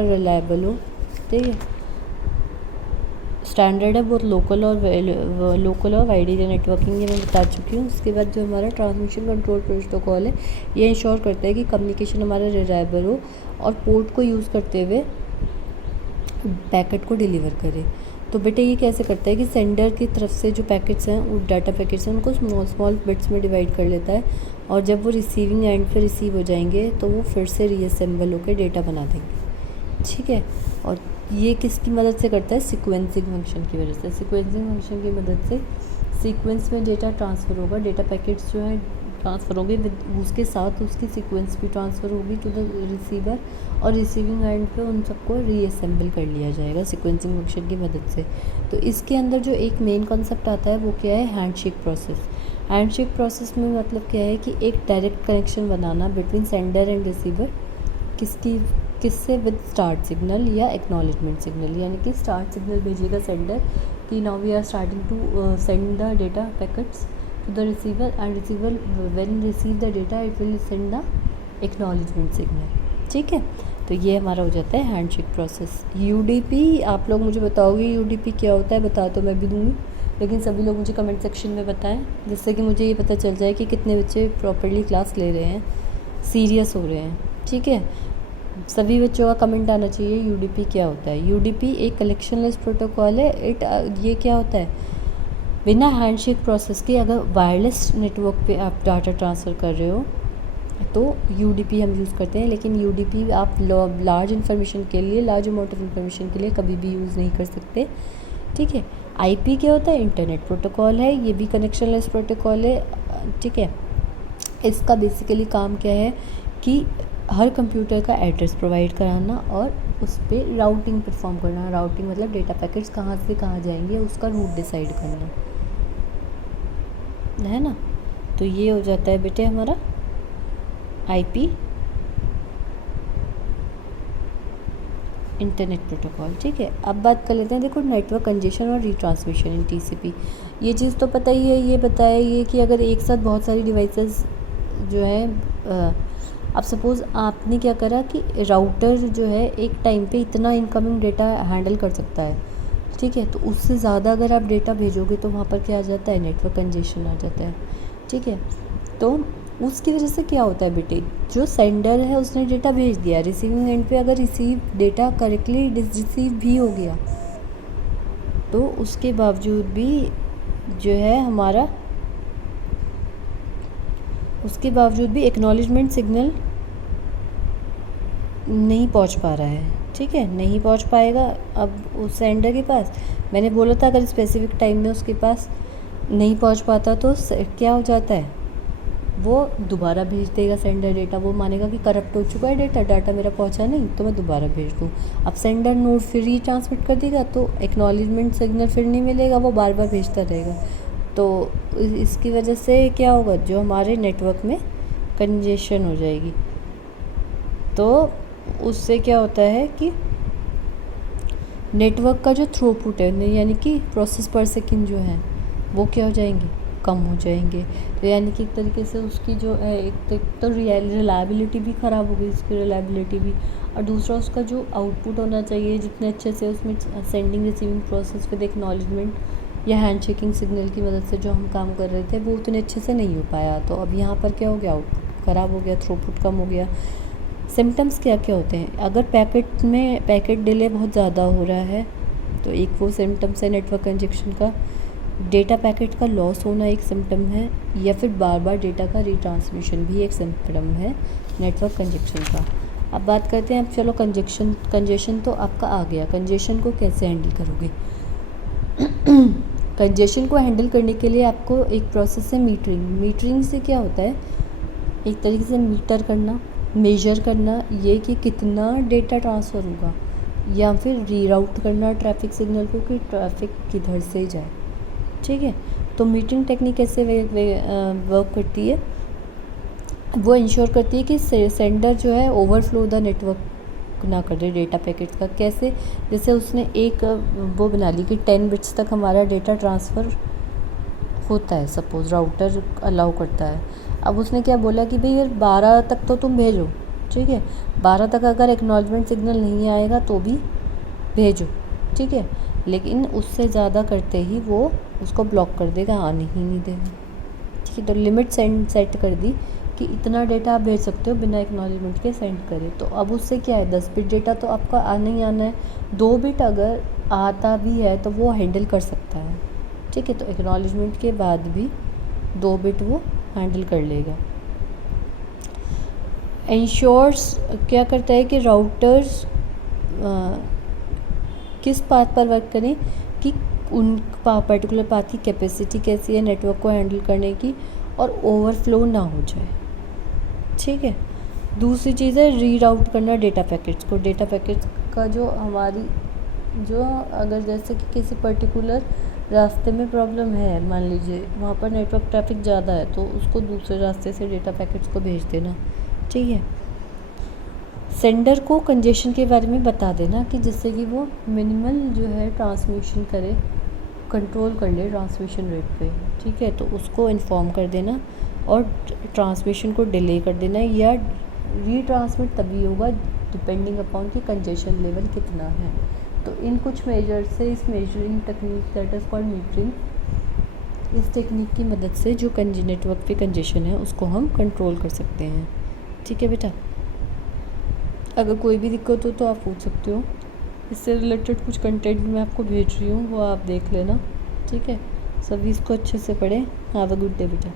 Reliable हो। ठीक है, स्टैंडर्ड है बहुत लोकल और वाइड एरिया नेटवर्किंग, ये मैं बता चुकी हूँ। उसके बाद जो हमारा ट्रांसमिशन कंट्रोल प्रोटोकॉल है, ये इंश्योर करता है कि कम्युनिकेशन हमारा रिलायबल हो और पोर्ट को यूज़ करते हुए पैकेट को डिलीवर करे। तो बेटे ये कैसे करता है कि सेंडर की तरफ से जो पैकेट्स हैं, वो डाटा पैकेट्स हैं, उनको स्मॉल बिट्स में डिवाइड कर लेता है, और जब वो रिसीविंग एंड पे रिसीव हो जाएंगे तो वो फिर से रीअसेंबल होकर डेटा बना देंगे। ठीक है, और ये किसकी मदद से करता है? सीक्वेंसिंग फंक्शन की वजह से। सीक्वेंसिंग फंक्शन की मदद से सीक्वेंस में डेटा ट्रांसफ़र होगा, डेटा पैकेट्स जो है ट्रांसफ़र होंगे, उसके साथ उसकी सीक्वेंस भी ट्रांसफ़र होगी टू द रिसीवर, और रिसीविंग एंड पे उन सबको रीअसेंबल कर लिया जाएगा सीक्वेंसिंग फंक्शन की मदद से। तो इसके अंदर जो एक मेन कॉन्सेप्ट आता है वो क्या है? Handshake process. हैंडशेक प्रोसेस में मतलब क्या है कि एक डायरेक्ट कनेक्शन बनाना बिटवीन सेंडर एंड रिसीवर, किससे? विद स्टार्ट सिग्नल या एक्नॉलेजमेंट सिग्नल, यानी कि स्टार्ट सिग्नल भेजेगा सेंडर कि now we are starting to send the data packets to the receiver, and receiver when receive the data it will send the acknowledgement signal. ठीक है, तो ये हमारा हो जाता है हैंडशेक प्रोसेस। यूडीपी, आप लोग मुझे बताओगे यूडीपी क्या होता है? बता तो मैं भी दूँगी, लेकिन सभी लोग मुझे कमेंट सेक्शन में बताएं, जिससे कि मुझे ये पता चल जाए कि कितने बच्चे प्रॉपर्ली क्लास ले रहे हैं, सीरियस हो रहे हैं। ठीक है, सभी बच्चों का कमेंट आना चाहिए यूडीपी क्या होता है। यूडीपी एक कलेक्शन लेस प्रोटोकॉल है। ये क्या होता है? बिना हैंडशेक प्रोसेस के अगर वायरलेस नेटवर्क पे आप डाटा ट्रांसफ़र कर रहे हो तो यूडीपी हम यूज़ करते हैं, लेकिन यूडीपी आप लार्ज इन्फॉर्मेशन के लिए, लार्ज अमाउंट ऑफ इन्फॉर्मेशन के लिए कभी भी यूज़ नहीं कर सकते। ठीक है, आईपी क्या होता है? इंटरनेट प्रोटोकॉल है, ये भी कनेक्शन लेस प्रोटोकॉल है। ठीक है, इसका बेसिकली काम क्या है कि हर कंप्यूटर का एड्रेस प्रोवाइड कराना और उस पर राउटिंग परफॉर्म करना। राउटिंग मतलब डेटा पैकेट्स कहाँ से कहाँ जाएंगे उसका रूट डिसाइड करना, है ना। तो ये हो जाता है बेटे हमारा आईपी इंटरनेट प्रोटोकॉल। ठीक है, अब बात कर लेते हैं, देखो नेटवर्क कंजेशन और रीट्रांसमिशन इन टीसीपी। ये चीज़ तो पता ही है, ये बताया ये कि अगर एक साथ बहुत सारी डिवाइसेस जो है, अब सपोज़ आपने क्या करा कि राउटर जो है एक टाइम पे इतना इनकमिंग डेटा हैंडल कर सकता है। ठीक है, तो उससे ज़्यादा अगर आप डेटा भेजोगे तो वहाँ पर क्या आ जाता है? नेटवर्क कंजेशन आ जाता है। ठीक है, तो उसकी वजह से क्या होता है बेटे? जो सेंडर है उसने डेटा भेज दिया, रिसीविंग एंड पे अगर डेटा करेक्टली रिसीव भी हो गया तो उसके बावजूद भी जो है हमारा, उसके बावजूद भी एक्नॉलेजमेंट सिग्नल नहीं पहुंच पा रहा है। ठीक है, नहीं पहुंच पाएगा अब उस सेंडर के पास। मैंने बोला था अगर स्पेसिफिक टाइम में उसके पास नहीं पहुंच पाता तो क्या हो जाता है? वो दोबारा भेज देगा सेंडर डेटा। वो मानेगा कि करप्ट हो चुका है डाटा मेरा पहुंचा नहीं, तो मैं दोबारा भेज दूँ। अब सेंडर नोड फिर ही ट्रांसमिट कर देगा तो एक्नॉलेजमेंट सिग्नल फिर नहीं मिलेगा, वो बार बार भेजता रहेगा। तो इसकी वजह से क्या होगा? जो हमारे नेटवर्क में कंजेशन हो जाएगी। तो उससे क्या होता है कि नेटवर्क का जो थ्रूपुट है, यानी कि प्रोसेस पर सेकंड जो है वो क्या हो जाएंगे? कम हो जाएंगे। तो यानी कि एक तरीके से उसकी जो है, एक तो रिलायबिलिटी भी ख़राब हो गई, उसकी रिलायबिलिटी भी, और दूसरा उसका जो आउटपुट होना चाहिए जितने अच्छे से उसमें sending receiving process with acknowledgement या हैंडशेकिंग सिग्नल की मदद से जो हम काम कर रहे थे वो उतने अच्छे से नहीं हो पाया। तो अब यहाँ पर क्या हो गया? आउटपुट ख़राब हो गया, थ्रूपुट कम हो गया। सिम्टम्स क्या क्या होते हैं? अगर पैकेट डिले बहुत ज़्यादा हो रहा है तो एक वो सिम्टम्स है नेटवर्क कंजेशन का। डेटा पैकेट का लॉस होना एक सिम्टम है, या फिर बार बार डेटा का रीट्रांसमिशन भी एक सिम्टम है नेटवर्क कंजेशन का। अब बात करते हैं, अब चलो कंजेशन तो आपका आ गया। कंजेशन को कैसे हैंडल करोगे? कंजेशन को हैंडल करने के लिए आपको एक प्रोसेस है मीटरिंग। मीटरिंग से क्या होता है? एक तरीके से मीटर करना, मेजर करना ये कि कितना डेटा ट्रांसफ़र होगा, या फिर रीराउट करना ट्रैफिक सिग्नल को कि ट्रैफिक किधर से जाए। ठीक है, तो मीटरिंग टेक्निक कैसे वर्क करती है? वो इंश्योर करती है कि सेंडर जो है ओवरफ्लो द नेटवर्क ना कर दे डेटा पैकेट्स का। कैसे? जैसे उसने एक वो बना ली कि 10 बिट्स तक हमारा डेटा ट्रांसफ़र होता है, सपोज़ राउटर अलाउ करता है। अब उसने क्या बोला कि भाई यार 12 तक तो तुम भेजो, ठीक है। 12 तक अगर एक्नॉलेजमेंट सिग्नल नहीं आएगा तो भी भेजो, ठीक है, लेकिन उससे ज़्यादा करते ही वो उसको ब्लॉक कर देगा, आने ही नहीं देगा, ठीक है। तो लिमिट सेट कर दी कि इतना डेटा आप भेज सकते हो बिना एक्नॉलेजमेंट के सेंड करें। तो अब उससे क्या है, 10 बिट डेटा तो आपका आना ही आना है, 2 बिट अगर आता भी है तो वो हैंडल कर सकता है, ठीक है। तो एक्नॉलेजमेंट के बाद भी 2 बिट वो हैंडल कर लेगा। इंश्योर्स क्या करता है कि राउटर्स किस पाथ पर वर्क करें कि उन पर्टिकुलर पाथ की कैपेसिटी कैसी है नेटवर्क को हैंडल करने की, और ओवरफ्लो ना हो जाए, ठीक है। दूसरी चीज़ है रीराउट करना डेटा पैकेट्स को। डेटा पैकेट्स का जो अगर जैसे कि किसी पर्टिकुलर रास्ते में प्रॉब्लम है, मान लीजिए वहाँ पर नेटवर्क ट्रैफिक ज़्यादा है, तो उसको दूसरे रास्ते से डेटा पैकेट्स को भेज देना, ठीक है। सेंडर को कंजेशन के बारे में बता देना कि जिससे कि वो मिनिमल जो है ट्रांसमिशन करे, कंट्रोल कर ले ट्रांसमिशन रेट पे, ठीक है। तो उसको इन्फॉर्म कर देना और ट्रांसमिशन को डिले कर देना, या रीट्रांसमिट तभी होगा डिपेंडिंग अपॉन कि कंजेशन लेवल कितना है। तो इन कुछ मेजर से, इस measuring technique that is called metering, इस टेक्निक की मदद से जो नेटवर्क पे कंजेशन है उसको हम कंट्रोल कर सकते हैं, ठीक है बेटा। अगर कोई भी दिक्कत हो तो आप पूछ सकते हो। इससे रिलेटेड कुछ कंटेंट मैं आपको भेज रही हूँ, वो आप देख लेना, ठीक है। सभी इसको अच्छे से पढ़ें। हैव अ गुड डे बेटा।